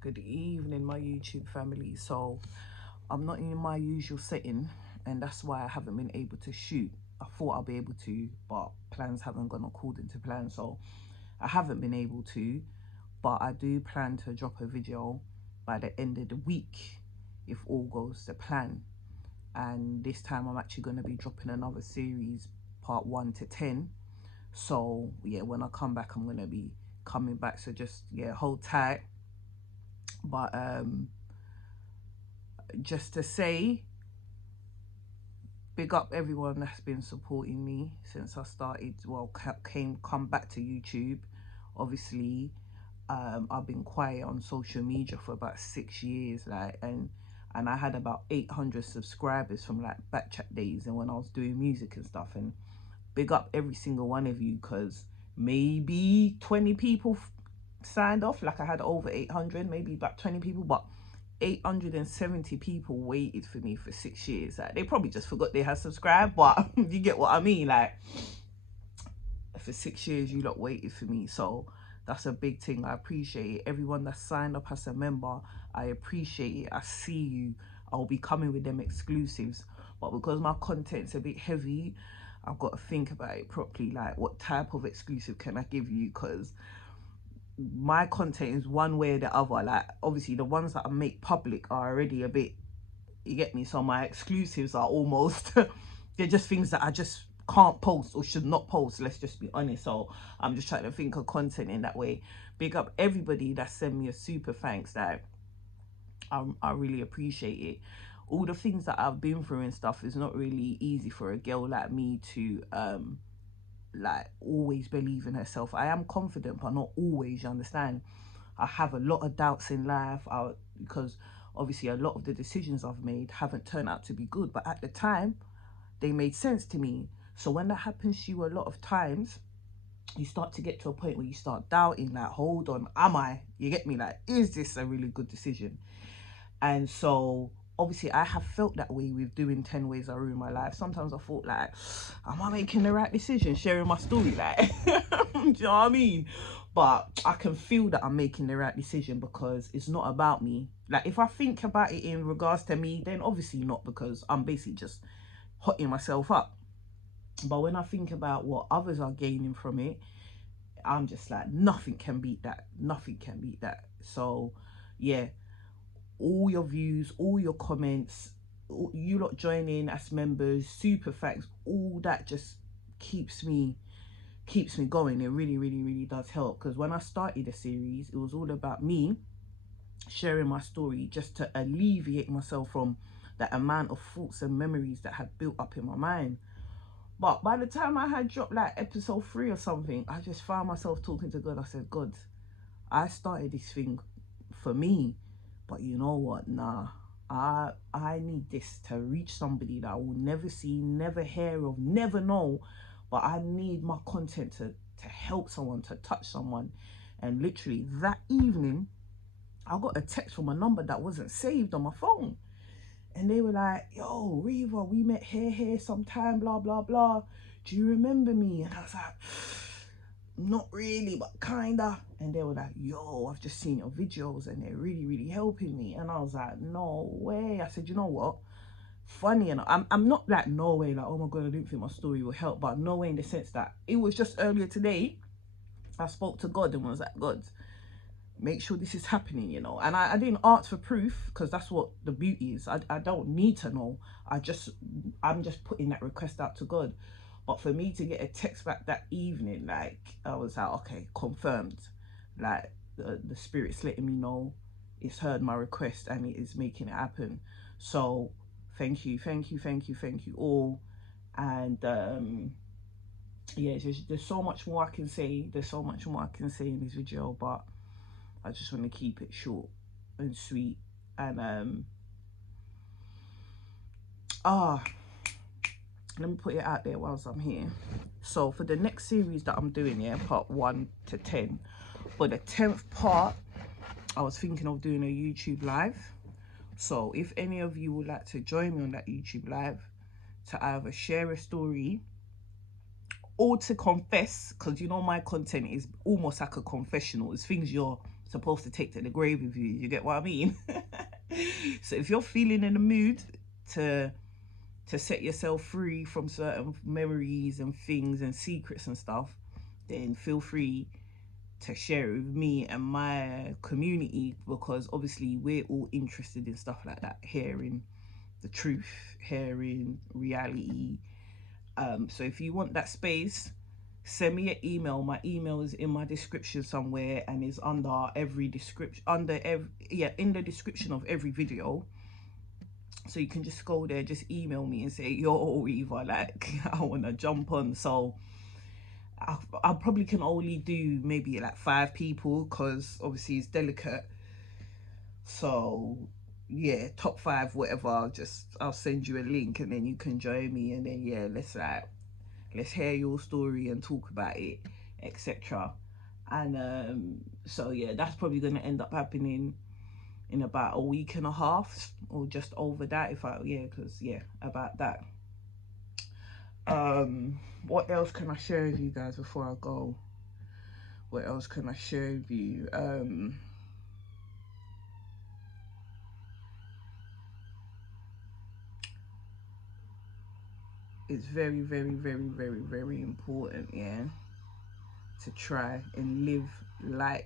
Good evening, my YouTube family. So I'm not in my usual setting, and that's why I haven't been able to shoot. I thought I'll be able to, but plans haven't gone according to plan. So I haven't been able to, but I do plan to drop a video by the end of the week if all goes to plan. And this time I'm actually going to be dropping another series, part 1 to 10. So yeah, when I come back, I'm going to be coming back. So just, yeah, hold tight. But just to say, big up everyone that's been supporting me since I started. Well, come back to YouTube. Obviously, I've been quiet on social media for about 6 years, like, and I had about 800 subscribers from like backchat days and when I was doing music and stuff. And big up every single one of you, because maybe 20 people signed off. Like I had over 800, maybe about 20 people, but 870 people waited for me for 6 years. Like, they probably just forgot they had subscribed, but you get what I mean. Like, for 6 years, you lot waited for me. So that's a big thing. I appreciate it. Everyone that signed up as a member, I appreciate it. I see you. I'll be coming with them exclusives. But because my content's a bit heavy, I've got to think about it properly. Like, what type of exclusive can I give you? Because my content is one way or the other. Like, obviously the ones that I make public are already a bit, you get me? So my exclusives are almost they're just things that I just can't post or should not post, let's just be honest. So I'm just trying to think of content in that way. Big up everybody that sent me a super thanks. That I really appreciate it. All the things that I've been through and stuff is not really easy for a girl like me to like always believe in herself. I am confident, but not always, you understand? I have a lot of doubts in life, because obviously a lot of the decisions I've made haven't turned out to be good, but at the time they made sense to me. So when that happens to you a lot of times, you start to get to a point where you start doubting, like, hold on, am I, you get me, like, is this a really good decision? And so obviously I have felt that way with doing 10 ways I ruin my life. Sometimes I thought, like, am I making the right decision sharing my story? Like, do you know what I mean? But I can feel that I'm making the right decision because it's not about me. Like, if I think about it in regards to me, then obviously not, because I'm basically just hotting myself up. But when I think about what others are gaining from it, I'm just like, nothing can beat that. Nothing can beat that. So yeah, all your views, all your comments, you lot joining as members, super thanks, all that just keeps me going. It really, really, really does help, because when I started the series, it was all about me sharing my story just to alleviate myself from that amount of thoughts and memories that had built up in my mind. But by the time I had dropped like episode 3 or something, I just found myself talking to God. I said, God, I started this thing for me, but you know what? Nah, I need this to reach somebody that I will never see, never hear of, never know. But I need my content to help someone, to touch someone. And literally that evening, I got a text from a number that wasn't saved on my phone. And they were like, yo, Reva, we met here sometime, blah, blah, blah. Do you remember me? And I was like, not really, but kinda. And they were like, yo, I've just seen your videos and they're really, really helping me. And I was like, no way. I said, you know what? Funny enough, I'm not like, no way, like, oh my God, I didn't think my story will help. But no way in the sense that it was just earlier today, I spoke to God and was like, God, make sure this is happening, you know. And I didn't ask for proof, because that's what the beauty is. I don't need to know. I'm just putting that request out to God. But for me to get a text back that evening, like, I was like, okay, confirmed. Like, the spirit's letting me know it's heard my request and it is making it happen. So thank you, thank you, thank you, thank you all. And yeah, there's so much more I can say. There's so much more I can say in this video, but I just want to keep it short and sweet. And let me put it out there whilst I'm here. So for the next series that I'm doing, yeah, part 1 to 10, for the 10th part, I was thinking of doing a YouTube live. So if any of you would like to join me on that YouTube live to either share a story or to confess, because you know my content is almost like a confessional. It's things you're supposed to take to the grave with you. You get what I mean? So if you're feeling in the mood to set yourself free from certain memories and things and secrets and stuff, then feel free to share it with me and my community, because obviously we're all interested in stuff like that, hearing the truth, hearing reality. So if you want that space, send me an email. My email is in my description somewhere and is under every description, in the description of every video. So you can just go there, just email me and say, yo, Eva, like, I want to jump on. So I probably can only do maybe like 5 people, because obviously it's delicate. So yeah, top 5, whatever. I'll send you a link and then you can join me, and then yeah, let's hear your story and talk about it, etc. And so yeah, that's probably gonna end up happening in about a week and a half, or just over that, because about that. What else can I share with you guys before I go? What else can I share with you? It's very, very, very, very, very important, yeah, to try and live light.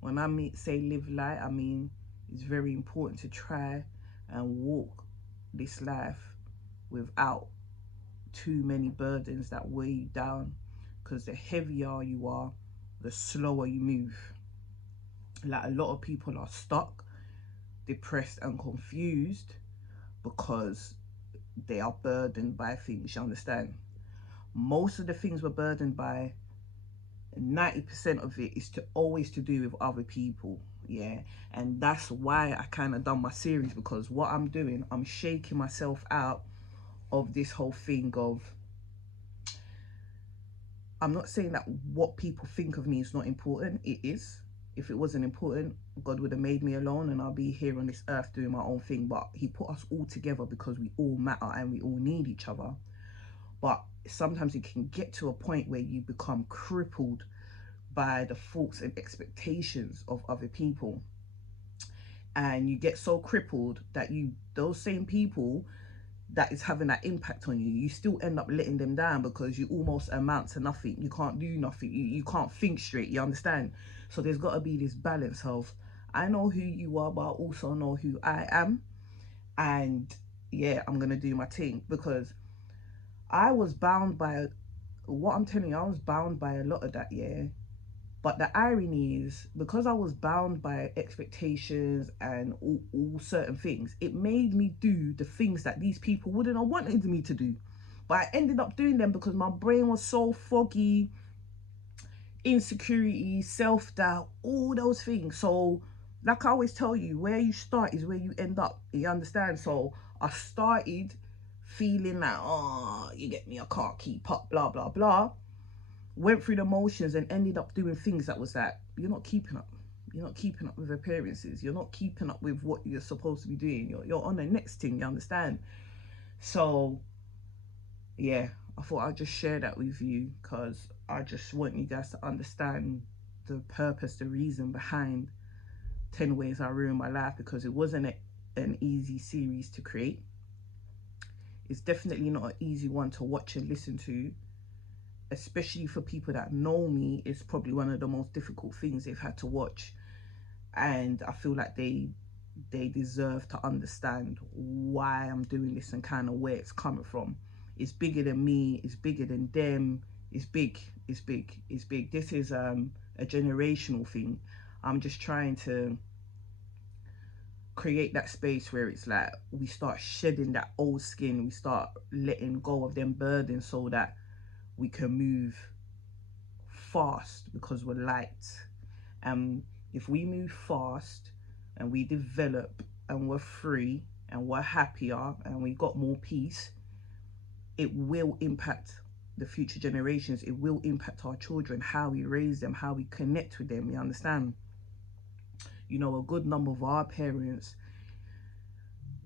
When I say live light, I mean it's very important to try and walk this life without too many burdens that weigh you down, because the heavier you are, the slower you move. Like, a lot of people are stuck, depressed and confused because they are burdened by things, you understand? Most of the things we're burdened by, 90% of it is always to do with other people, yeah. And that's why I kind of done my series, because what I'm doing, I'm shaking myself out of this whole thing of, I'm not saying that what people think of me is not important. It is. If it wasn't important, God would have made me alone and I'll be here on this earth doing my own thing. But he put us all together because we all matter and we all need each other. But sometimes it can get to a point where you become crippled by the thoughts and expectations of other people. And you get so crippled that those same people that is having that impact on you, you still end up letting them down, because you almost amount to nothing. You can't do nothing. You can't think straight, you understand? So there's got to be this balance of, I know who you are, but I also know who I am. And yeah, I'm going to do my thing, because I was bound by, what I'm telling you, I was bound by a lot of that, yeah. But the irony is, because I was bound by expectations and all certain things, it made me do the things that these people wouldn't have wanted me to do. But I ended up doing them because my brain was so foggy, insecurity, self-doubt, all those things. So, like I always tell you, where you start is where you end up. You understand? So I started feeling like, oh, you get me, I can't keep up, blah, blah, blah. Went through the motions and ended up doing things that was like, you're not keeping up. You're not keeping up with appearances. You're not keeping up with what you're supposed to be doing. You're on the next thing, you understand? So, yeah, I thought I'd just share that with you, because I just want you guys to understand the purpose, the reason behind 10 Ways I Ruined My Life, because it wasn't an easy series to create. It's definitely not an easy one to watch and listen to, especially for people that know me. It's probably one of the most difficult things they've had to watch, and I feel like they deserve to understand why I'm doing this and kind of where it's coming from. It's bigger than me, it's bigger than them. It's big, it's big, it's big. This is a generational thing. I'm just trying to create that space where it's like we start shedding that old skin, we start letting go of them burdens, so that we can move fast because we're light. If we move fast and we develop and we're free and we're happier and we got more peace, it will impact the future generations. It will impact our children, how we raise them, how we connect with them, you understand? You know, a good number of our parents,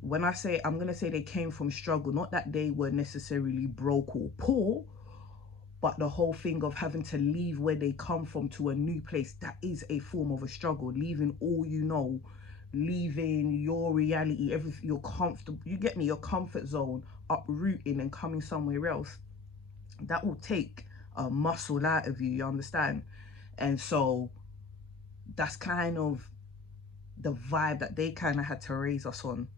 when I say, I'm going to say they came from struggle, not that they were necessarily broke or poor, But the whole thing of having to leave where they come from to a new place, that is a form of a struggle. Leaving all you know, leaving your reality, everything, you're comfortable, you get me, your comfort zone, uprooting and coming somewhere else. That will take a muscle out of you, you understand? And so that's kind of the vibe that they kind of had to raise us on.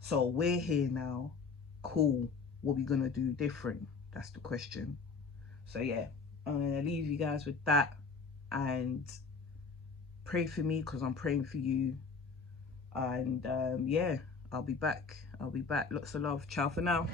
So we're here now. Cool. What we gonna do different? That's the question. So yeah, I'm gonna leave you guys with that, and pray for me because I'm praying for you. And yeah, I'll be back. I'll be back. Lots of love. Ciao for now.